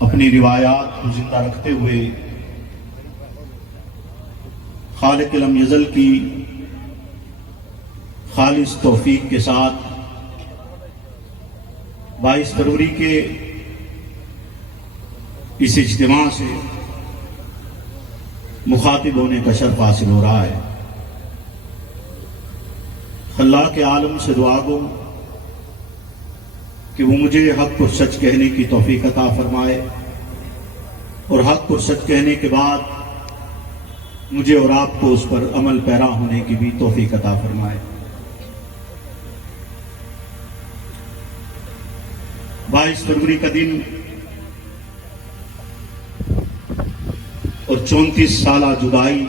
اپنی روایات کو زندہ رکھتے ہوئے خالق لم یزل کی خالص توفیق کے ساتھ 22 فروری کے اس اجتماع سے مخاطب ہونے کا شرف حاصل ہو رہا ہے۔ اللہ کے عالم سے دعا گو کہ وہ مجھے حق اور سچ کہنے کی توفیق عطا فرمائے اور حق اور سچ کہنے کے بعد مجھے اور آپ کو اس پر عمل پیرا ہونے کی بھی توفیق عطا فرمائے۔ 22 فروری کا دن اور 34 سالہ جدائی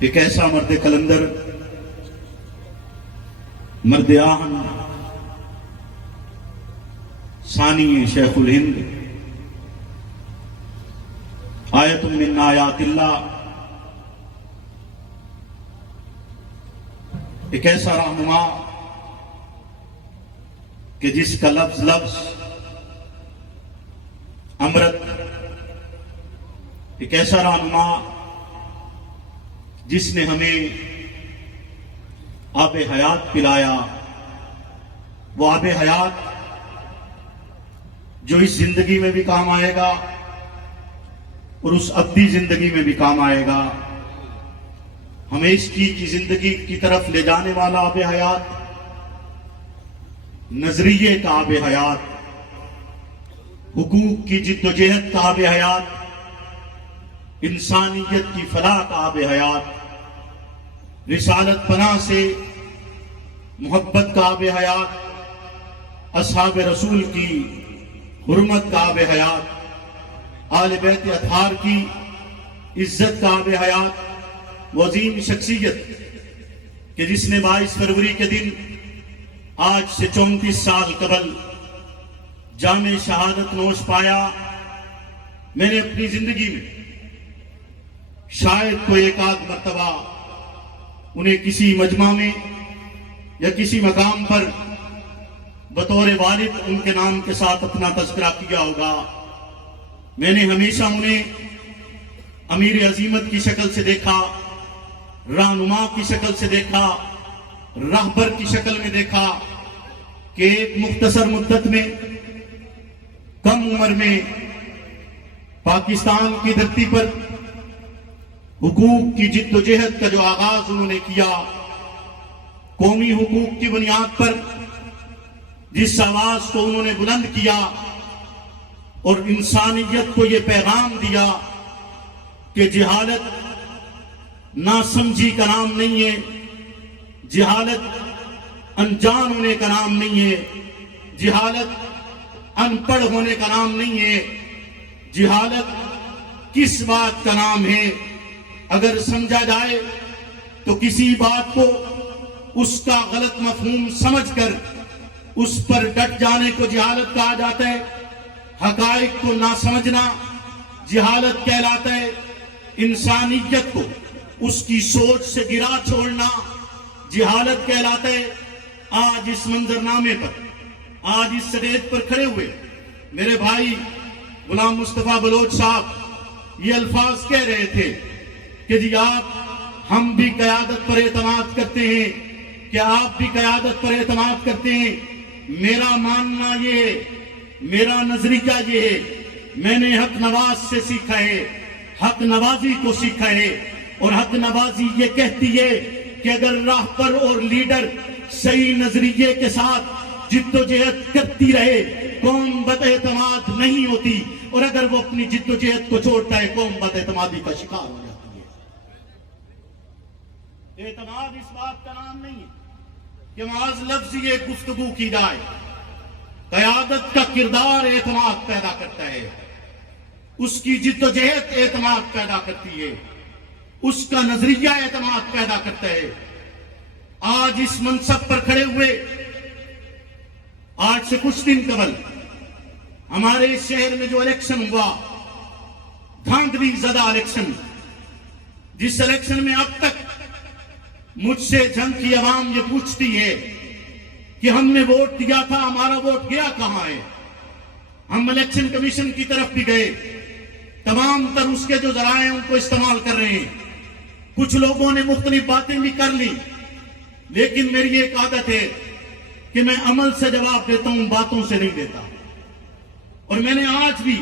ایک ایسا مرد کلندر، مرد آہن، ثانی شیخ الہند، آیت من آیات اللہ، ایک ایسا رہنما کہ جس کا لفظ لفظ امرت، ایک ایسا رہنما جس نے ہمیں آب حیات پلایا، وہ آب حیات جو اس زندگی میں بھی کام آئے گا اور اس ابدی زندگی میں بھی کام آئے گا، ہمیشگی کی زندگی کی طرف لے جانے والا آب حیات، نظریے کا آب حیات، حقوق کی جد و جہد کا آب حیات، انسانیت کی فلاح کا آب حیات، رسالت پناہ سے محبت کا آب حیات، اصحاب رسول کی حرمت کا آب حیات، آل بیت اطہار کی عزت کا آب حیات، وہ عظیم شخصیت کہ جس نے 22 فروری کے دن آج سے 34 سال قبل جام شہادت نوش پایا۔ میں نے اپنی زندگی میں شاید کوئی ایک آدھ مرتبہ انہیں کسی مجمع میں یا کسی مقام پر بطور والد ان کے نام کے ساتھ اپنا تذکرہ کیا ہوگا۔ میں نے ہمیشہ انہیں امیر عظیمت کی شکل سے دیکھا، رہنما کی شکل سے دیکھا، راہبر کی شکل میں دیکھا کہ ایک مختصر مدت میں، کم عمر میں پاکستان کی دھرتی پر حقوق کی جد و جہد کا جو آغاز انہوں نے کیا، قومی حقوق کی بنیاد پر جس آواز کو انہوں نے بلند کیا اور انسانیت کو یہ پیغام دیا کہ جہالت ناسمجھی کا نام نہیں ہے، جہالت انجان ہونے کا نام نہیں ہے، جہالت ان پڑھ ہونے کا نام نہیں ہے، جہالت کس بات کا نام ہے؟ اگر سمجھا جائے تو کسی بات کو اس کا غلط مفہوم سمجھ کر اس پر ڈٹ جانے کو جہالت کہا جاتا ہے، حقائق کو نہ سمجھنا جہالت کہلاتا ہے، انسانیت کو اس کی سوچ سے گرا چھوڑنا جہالت کہلاتا ہے۔ آج اس منظرنامے پر، آج اس سٹیج پر کھڑے ہوئے میرے بھائی غلام مصطفیٰ بلوچ صاحب یہ الفاظ کہہ رہے تھے کہ جی ہم بھی قیادت پر اعتماد کرتے ہیں، کہ آپ بھی قیادت پر اعتماد کرتے ہیں۔ میرا ماننا یہ ہے، میرا نظریہ یہ ہے، میں نے حق نواز سے سیکھا ہے، حق نوازی کو سیکھا ہے، اور حق نوازی یہ کہتی ہے کہ اگر راہبر اور لیڈر صحیح نظریے کے ساتھ جد و جہد کرتی رہے، قوم بد اعتماد نہیں ہوتی، اور اگر وہ اپنی جد و جہد کو چھوڑتا ہے، قوم بد اعتمادی کا شکار ہو جاتی ہے۔ اعتماد اس بات کا نام نہیں ہے کہ محض لفظی ایک گفتگو کی جائے، قیادت کا کردار اعتماد پیدا کرتا ہے، اس کی جد و جہد اعتماد پیدا کرتی ہے، اس کا نظریہ اعتماد پیدا کرتا ہے۔ آج اس منصب پر کھڑے ہوئے، آج سے کچھ دن قبل ہمارے اس شہر میں جو الیکشن ہوا، دھاندلی زدہ الیکشن، جس الیکشن میں اب تک مجھ سے جنگ کی عوام یہ پوچھتی ہے کہ ہم نے ووٹ دیا تھا، ہمارا ووٹ گیا کہاں ہے؟ ہم الیکشن کمیشن کی طرف بھی گئے، تمام تر اس کے جو ذرائع ہیں ان کو استعمال کر رہے ہیں، کچھ لوگوں نے مختلف باتیں بھی کر لی، لیکن میری ایک عادت ہے کہ میں عمل سے جواب دیتا ہوں، باتوں سے نہیں دیتا، اور میں نے آج بھی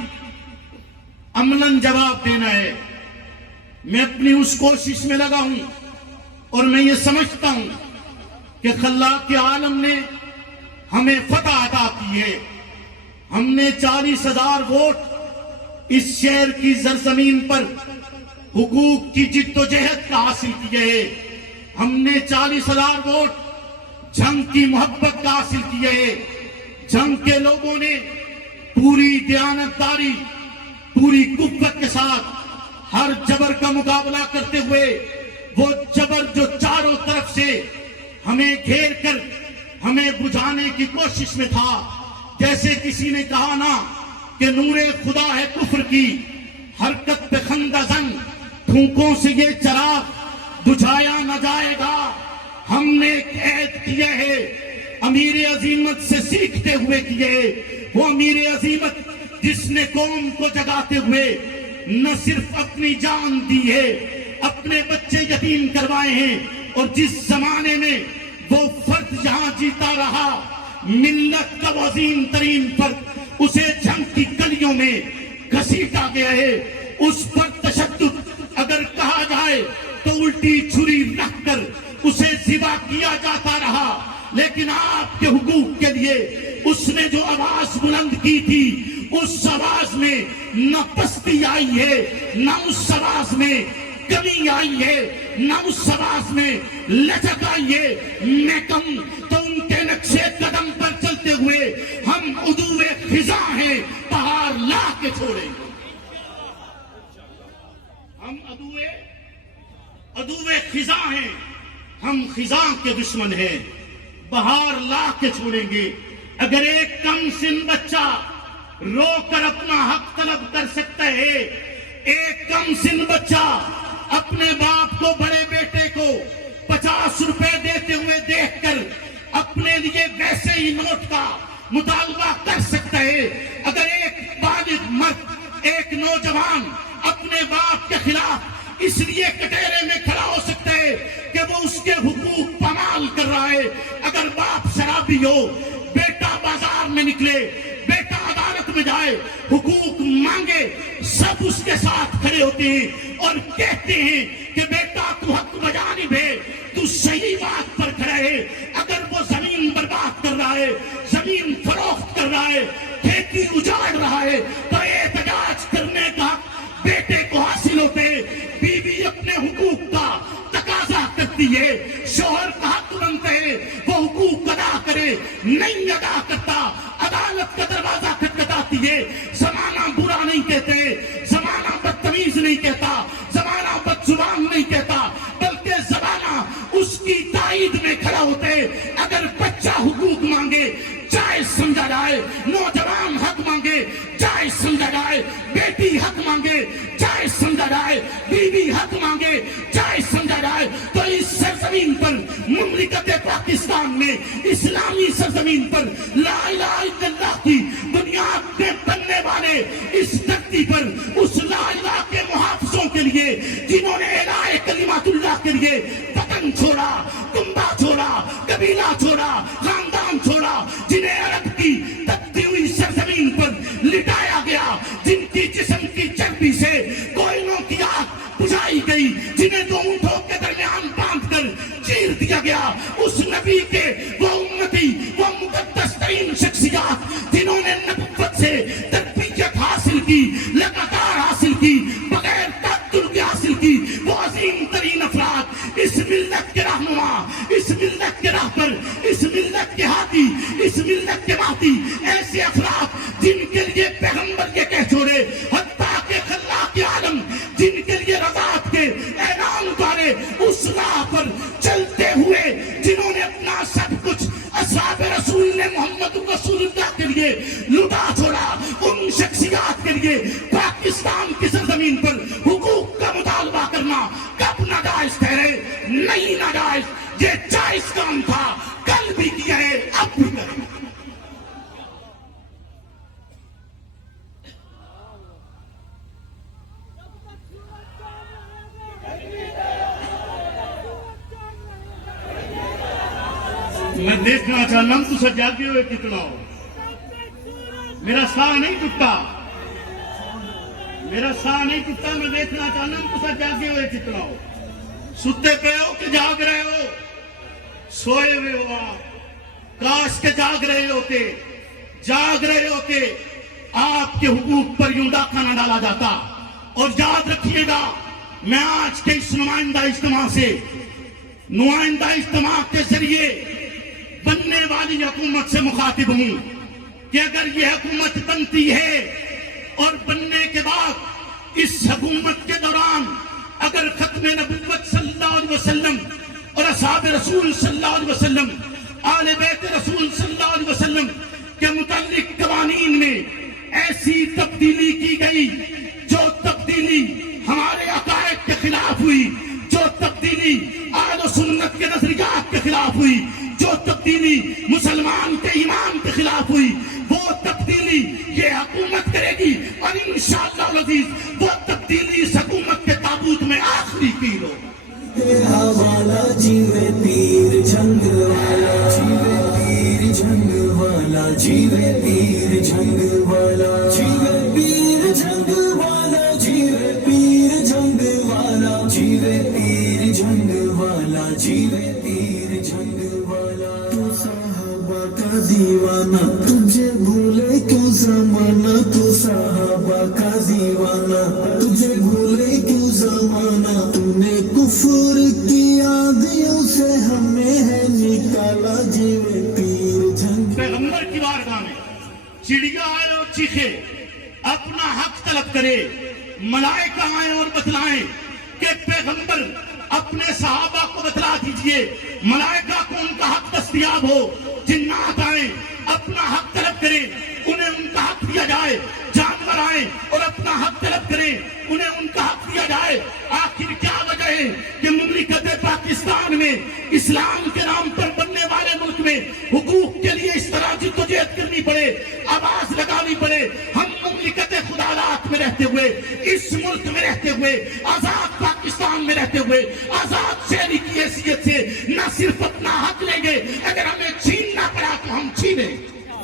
عملاً جواب دینا ہے۔ میں اپنی اس کوشش میں لگا ہوں اور میں یہ سمجھتا ہوں کہ خلاق کے عالم نے ہمیں فتح عطا کی ہے۔ ہم نے 40,000 ووٹ اس شہر کی زرزمین پر حقوق کی جد و جہد کا حاصل کیے ہیں۔ ہم نے 40,000 ووٹ جنگ کی محبت کا حاصل کیے ہیں۔ جنگ کے لوگوں نے پوری دیانتداری، پوری قوت کے ساتھ ہر جبر کا مقابلہ کرتے ہوئے، وہ جبر جو چاروں طرف سے ہمیں گھیر کر ہمیں بجھانے کی کوشش میں تھا، جیسے کسی نے کہا نا کہ نور خدا ہے کفر کی حرکت پہ خندہ زن، پھونکوں سے یہ چراغ بجھایا نہ جائے گا۔ ہم نے ایک عہد کیا ہے، امیر عظیمت سے سیکھتے ہوئے کیے، وہ امیر عظیمت جس نے قوم کو جگاتے ہوئے نہ صرف اپنی جان دی ہے، اپنے بچے یتیم کروائے ہیں، اور جس زمانے میں وہ فرد جہاں جیتا رہا، ملت کا عظیم ترین فرد، اسے جنگ کی گلیوں میں گھسیٹا گیا ہے۔ اس پر تشدد اگر کہا جائے تو الٹی چھری رکھ کر اسے ذبح کیا جاتا رہا، لیکن آپ کے حقوق کے لیے اس نے جو آواز بلند کی تھی، اس آواز میں نہ پستی آئی ہے، نہ اس آواز میں کمی آئی ہے، نہ اس آواز میں لچک آئی ہے۔ میں کم تو ان کے نقشے قدم پر چلتے ہوئے ہم عدو خزاں ہیں، پہاڑ لا کے چھوڑیں گے۔ ہم عدو خزاں ہیں، ہم خزاں کے دشمن ہیں، بہار لا کے چھوڑیں گے۔ اگر ایک کم سن بچہ رو کر اپنا حق طلب کر سکتا ہے، ایک کم سن بچہ اپنے باپ کو، بڑے بیٹے کو 50 روپے دیتے ہوئے دیکھ کر اپنے لیے ویسے ہی نوٹ کا مطالبہ کر سکتا ہے، اگر ایک بالغ مرد، ایک نوجوان اپنے باپ کے خلاف اس لیے کٹہرے میں کھڑا ہو سکتا ہے کہ وہ اس کے حقوق پامال کر رہا ہے، اگر باپ شرابی ہو، بیٹا بازار میں نکلے، بیٹا عدالت میں جائے، حقوق مانگے، سب اس کے ساتھ کھڑے ہوتے ہیں اور کہتے ہیں کہ بیٹا تو حق بجانب ہے، تو صحیح بات پر کھڑا ہے۔ اگر وہ زمین برباد کر رہا ہے، زمین فروخت کر رہا ہے، کھیتی اجاڑ رہا ہے، تو احتجاج کرنے کا بیٹے کو حاصل ہوتے ہیں۔ بیوی اپنے حقوق کا تقاضا کرتی ہے، شوہر کا حق بنتا ہے وہ حقوق ادا کرے، نہیں ادا کرتا عدالت کا دروازہ کھٹکھٹاتی ہے۔ زمانہ برا نہیں کہتے، زمانہ بدتمیز نہیں کہتا، زمانہ بدزبان نہیں کہتا، بلکہ زمانہ اس کی تائید میں کھڑا ہوتے۔ اگر بچہ حقوق مانگے جائز سمجھا جائے، نوجوان حق مانگے جائز سمجھا جائے، بیٹی حق مانگے جائز سمجھا جائے، بیوی حق مانگے جائز سمجھا جائے، تو اس سرزمین پر، مملکت پاکستان میں، اسلامی سرزمین پر لا الہ الا اللہ کی بنیاد پہ بننے والے اس دھرتی پر اس لا الہ کے محافظوں کے لیے، جنہوں نے اعلاء کلمات اللہ کے لیے وطن چھوڑا، کنبہ چھوڑا، قبیلہ چھوڑا، خاندان چھوڑا، جنہیں عرب کی تپتی ہوئی سرزمین پر لٹایا گیا، جن کی جسم کی چربی سے کوئلوں کی آگ بجھائی گئی، جنہیں دو اونٹوں کے درمیان باندھ کر چیر دیا گیا، اس نبی کے وہ امتی، وہ مقدس ترین شخصیات جنہوں نے نبوت سے تربیت حاصل کی، لگاتار حاصل کی، بغیر تعطل کے حاصل کی، وہ عظیم ترین افراد، اس ملت کے رہنما، اس ملت کے راہبر، اس ملت کے ہادی، اس ملت کے مہدی، ایسے افراد جن کے لیے پیغمبر یہ کہہ چھوڑے، حتیٰ کہ خلاق عالم جن کے لیے رضاعت کے اعلان اتارے، اس راہ پر چلتے ہوئے جنہوں نے اپنا سب کچھ اصحاب رسول نے محمد رسول اللہ کے لیے لٹا چھوڑا، ان شخصیات کے لیے پاکستان کی سرزمین پر حقوق کا مطالبہ کرنا کب ناجائز ٹھہرے؟ نہیں ناجائز، یہ جائز کام تھا، کل بھی کیا ہے، اب دیکھنا چاہنا تسا جاگے ہوئے کتنا ہو. میرا ساہ نہیں ٹوٹا, میرا ساہ نہیں ٹوٹا. میں دیکھنا چاہنا تسا جاگے ہوئے کتنا ہو. ستے پہ ہو کہ جاگ رہے ہو, سوئے ہوئے ہو آپ. کاش کے جاگ رہے ہوتے, جاگ رہے ہوتے, آپ کے حقوق پر یوں ڈاکہ نہ ڈالا جاتا. اور یاد رکھیے گا, میں آج کے اس نمائندہ اجتماع کے ذریعے بننے والی حکومت سے مخاطب ہوں کہ اگر یہ حکومت بنتی ہے اور بننے کے بعد اس حکومت کے دوران اگر ختم نبوت صلی اللہ علیہ وسلم اور اصحاب رسول صلی اللہ علیہ وسلم, آل بیت رسول صلی اللہ علیہ وسلم کے متعلق قوانین میں ایسی تبدیلی کی گئی جو تبدیلی ہمارے عقائد کے خلاف ہوئی, جو تبدیلی اہل و سنت کے نظریات کے خلاف ہوئی, جو تبدیلی مسلمان کے ایمان کے خلاف ہوئی, وہ تبدیلی یہ حکومت کرے گی. اور انشاءاللہ العزیز وہ تبدیلی اس حکومت کے تابوت میں آخری پیر ہو. والا جیوے پیر جنگ والا, جیوے پیر جنگ والا, جیوے پیر جنگ والا, جیوے پیر جنگ والا, جیوے پیر جنگ والا, جیوے پیر جنگ والا, جیوے پیر جنگ والا. تو صحابہ کا دیوانہ تجھے بھولے کیوں زمانہ, تو صحابہ کا دیوانہ تجھے بھولے کیوں زمانہ. تو نے کفر کی آندھیوں سے ہمیں ہے نکالا, جیوے پیر جنگ. پیغمبر کی بارگاہ میں چڑیا آئے اور چیخے, اپنا حق طلب کرے. ملائکہ آئے اور بتلائیں کہ پیغمبر اپنے صحابہ کو بتلا دیجئے, ملائکہ کو ان کا حق دستیاب ہو. جنات آئیں, اپنا حق طلب کریں, انہیں ان کا حق دیا جائے. جانور آئیں اور اپنا حق طلب کریں, انہیں ان کا حق دیا جائے. آخر کیا وجہ ہے کہ مملکت پاکستان میں, اسلام کے نام پر بننے والے ملک میں حقوق کے لیے اس طرح جدوجہد کرنی پڑے, آواز لگانی پڑے؟ ہم مملکت خدالات میں رہتے ہوئے, اس ملک میں رہتے ہوئے, آزاد پاکستان میں رہتے ہوئے, آزاد شہری کی حیثیت سے نہ صرف اپنا حق لیں گے, اگر ہمیں چھیننا پڑا تو ہم چھینیں.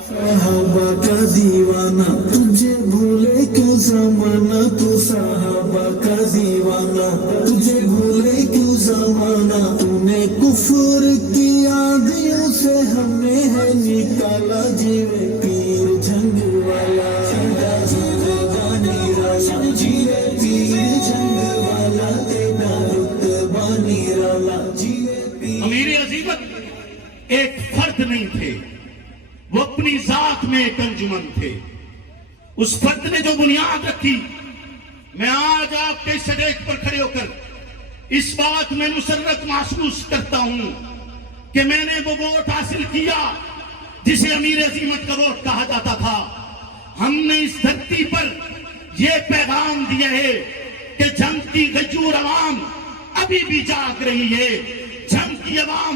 صحابہ کا دیوانہ تجھے بھولے کیوں زمانہ, تو صحابہ کا دیوانہ تجھے بھولے کیوں زمانہ. تو نے کفر کی آندھیوں سے ہمیں ہے نکالا, جیوے پیر جنگ والا, جیوے گانی رالا, جیوے پیر جنگ والا, تیرا رتبہ نرالا, جیوے پیر. امیر عظیمت ایک فرد نہیں تھے, وہ اپنی ذات میں ایک انجمن تھے. اس فرد نے جو بنیاد رکھی, میں آج آپ کے سٹیج پر کھڑے ہو کر اس بات میں مسرت محسوس کرتا ہوں کہ میں نے وہ ووٹ حاصل کیا جسے امیر عظیمت کا ووٹ کہا جاتا تھا. ہم نے اس دھرتی پر یہ پیغام دیا ہے کہ جنگ کی غیور عوام ابھی بھی جاگ رہی ہے. جنگ کی عوام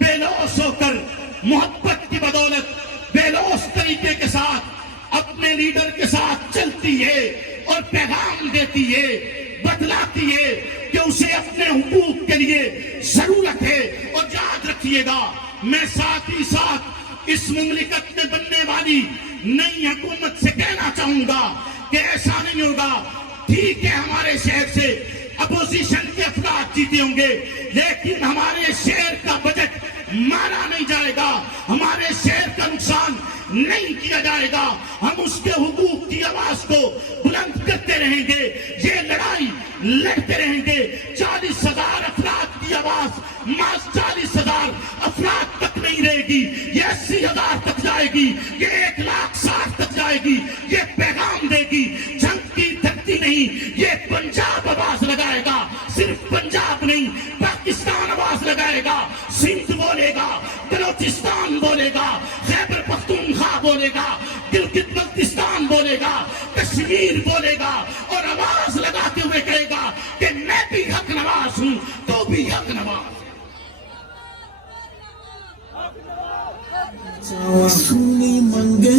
بے لوث ہو کر محبت کی بدولت بے لوث طریقے کے ساتھ اپنے لیڈر کے ساتھ چلتی ہے اور پیغام دیتی ہے, بتلاتی ہے کہ اسے اپنے حقوق کے لیے ضرورت ہے. اور یاد رکھیے گا, میں ساتھ ہی ساتھ اس مملکت میں بننے والی نئی حکومت سے کہنا چاہوں گا کہ ایسا نہیں ہوگا. ٹھیک ہے, ہمارے شہر سے اپوزیشن کے افراد جیتے ہوں گے, لیکن ہمارے شہر کا بجٹ مارا نہیں جائے گا, ہمارے شہر کا نقصان نہیں کیا جائے گا. ہم اس کے حقوق کی آواز کو بلند کرتے رہیں گے, یہ لڑائی لڑتے رہیں گے. 40,000 افراد کی آواز 40,000 افراد تک نہیں رہے گی, یہ 80,000 تک جائے گی, یہ 1,60,000 تک جائے گی. یہ پیغام دے گی, جنگ کی دھرتی نہیں, یہ پنجاب آواز لگائے گا. صرف پنجاب نہیں, پاکستان آواز لگائے گا. سندھ بولے گا, بلوچستان بولے گا, خیبر پختونخوا بولے گا, گلگت بلتستان بولے گا, کشمیر بولے گا, اور آواز لگاتے ہوئے کہے گا کہ میں بھی حق نواز ہوں, تو بھی حق نواز. سنی منگے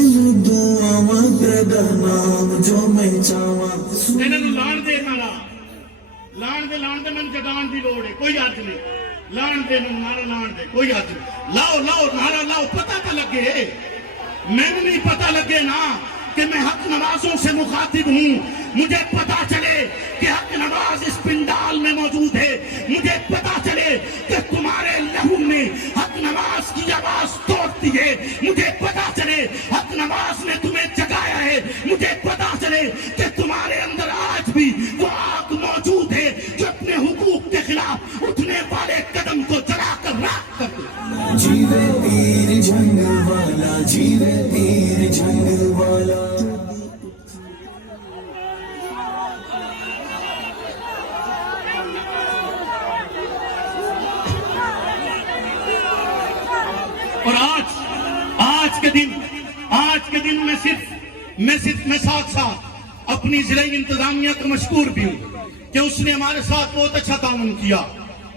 دعاواں تیرا نام جو میں چاہواں. انہوں لان دے نالا, لان دے میں جگان دی لوڑ ہے, کوئی عرض نہیں. لان دے نعرہ لان دے کوئی آج لاؤ لاؤ نعرہ لاؤ پتہ تو لگے میں نہیں پتہ لگے نا کہ میں حق نوازوں سے مخاطب ہوں مجھے پتا چلے کہ حق نواز اس پنڈال میں موجود ہے مجھے پتا چلے کہ تمہارے لہو میں حق نواز کی آواز توڑتی ہے مجھے پتا چلے حق نواز نے تمہیں جگایا ہے مجھے پتا چلے کہ تمہارے اندر آج بھی وہ آگ موجود ہے جو اپنے حقوق کے خلاف اٹھنے والے قدم کو جلا کر راکھ کر دے جیوے پیر جنگ والا جیوے پیر جنگ والا اور آج کے دن میں ساتھ ساتھ اپنی ضلعی انتظامیہ کو مشکور بھی ہوں کہ اس نے ہمارے ساتھ بہت اچھا تعاون کیا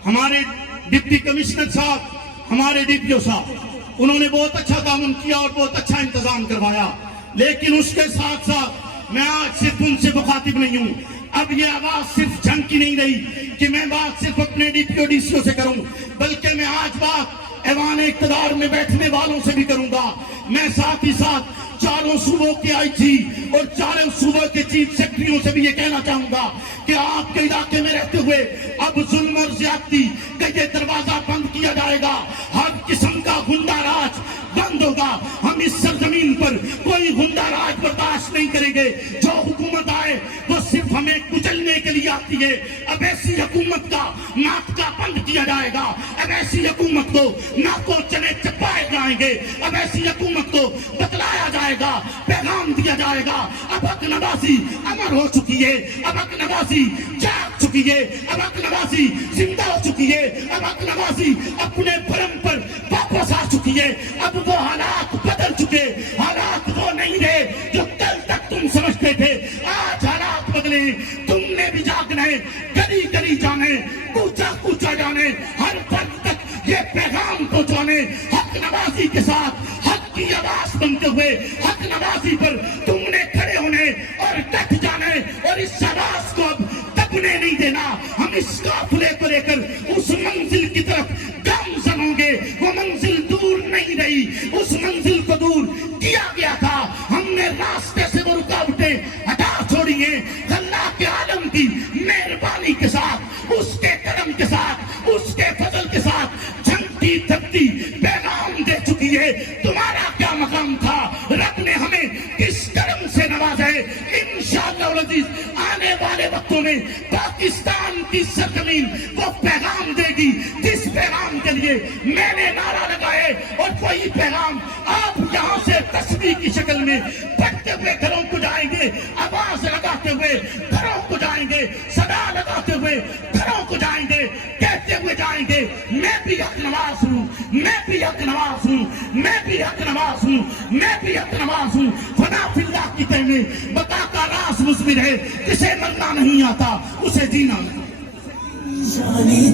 ہمارے ڈپٹی کمشنر صاحب ہمارے ڈی پی او صاحب انہوں نے بہت اچھا تعاون کیا اور بہت اچھا انتظام کروایا لیکن اس کے ساتھ ساتھ میں آج صرف ان سے مخاطب نہیں ہوں اب یہ آواز صرف جنگ کی نہیں رہی کہ میں بات صرف اپنے D P O D C او سے کروں بلکہ میں آج بات ایوان اقتدار میں بیٹھنے والوں سے بھی کروں گا میں ساتھ ہی ساتھ چاروں صوبوں کے آئی جی اور چاروں صوبوں کے چیف سیکرٹریوں سے بھی یہ کہنا چاہوں گا کہ آپ کے علاقے میں رہتے ہوئے اب ظلم اور زیادتی کا یہ دروازہ بند کیا جائے گا ہر قسم کا غنڈہ راج بند ہوگا ہم اس سرزمین پر کوئی غنڈہ راج برداشت نہیں کریں گے جو حکومت آئے وہ صرف ہمیں کچلنے کے لیے آتی ہے اب ایسی حکومت کا ناطقہ بند کیا جائے گا اب ایسی حکومت کو نہ تو چنے چپائے جائیں گے اب ایسی حکومت کو بتلایا جائے گا پیغام دیا جائے گا اب حق نوازی امر ہو چکی ہے اب حق نوازی جاگ چکی ہے اب حق نوازی زندہ ہو چکی ہے اب حق نوازی اپنے بھرم پر واپس آ چکی ہے اب وہ حالات بدل چکے حالات وہ نہیں رہے جو کل تک تم سمجھتے تھے آج حالات بدلے تم نے بھی جاگنا ہے گلی گلی جانے کوچا کوچا جانے ہر فرد تک یہ پیغام پہنچانے حق نوازی کے ساتھ حق کی آواز بنتے ہوئے حق نوازی پر تم نے کھڑے ہونے اور ڈٹ جانے اور اس آواز کو اب دبنے نہیں دینا ہم اس قافلے کو لے کر اس منزل کی طرف گامزن ہوں گے وہ منزل دور نہیں رہی اس منزل کو دور کیا گیا تھا ہم نے راستے سے وہ رکاوٹیں ہٹا چھوڑی ہیں اللہ کے عالم کی مہربانی کے ساتھ اس کے کرم کے ساتھ اس کے فضل کے ساتھ جھنٹی تھکتی پیغام دے چکی ہے تمہارا کیا مقام تھا رب نے ہمیں کس کرم سے نوازا ہے انشاءاللہ العزیز آنے والے وقتوں میں پاکستان کی سرزمین وہ پیغام دے گی جس پیغام کے لیے میں نے نعرہ لگائے اور وہی پیغام آپ یہاں سے تصویر کی شکل میں پڑھتے ہوئے گھروں کو جائیں گے آواز لگاتے ہوئے گھروں کو جائیں گے صدا لگاتے ہوئے گھروں کو جائیں گے کہتے ہوئے جائیں گے میں بھی حق نواز ہوں میں بھی حق نواز ہوں میں بھی حق نواز ہوں میں بھی حق نواز ہوں فنا فی اللہ کی تیمیں بقا کا راز مضمر ہے جسے مرنا نہیں آتا اسے جینا نہیں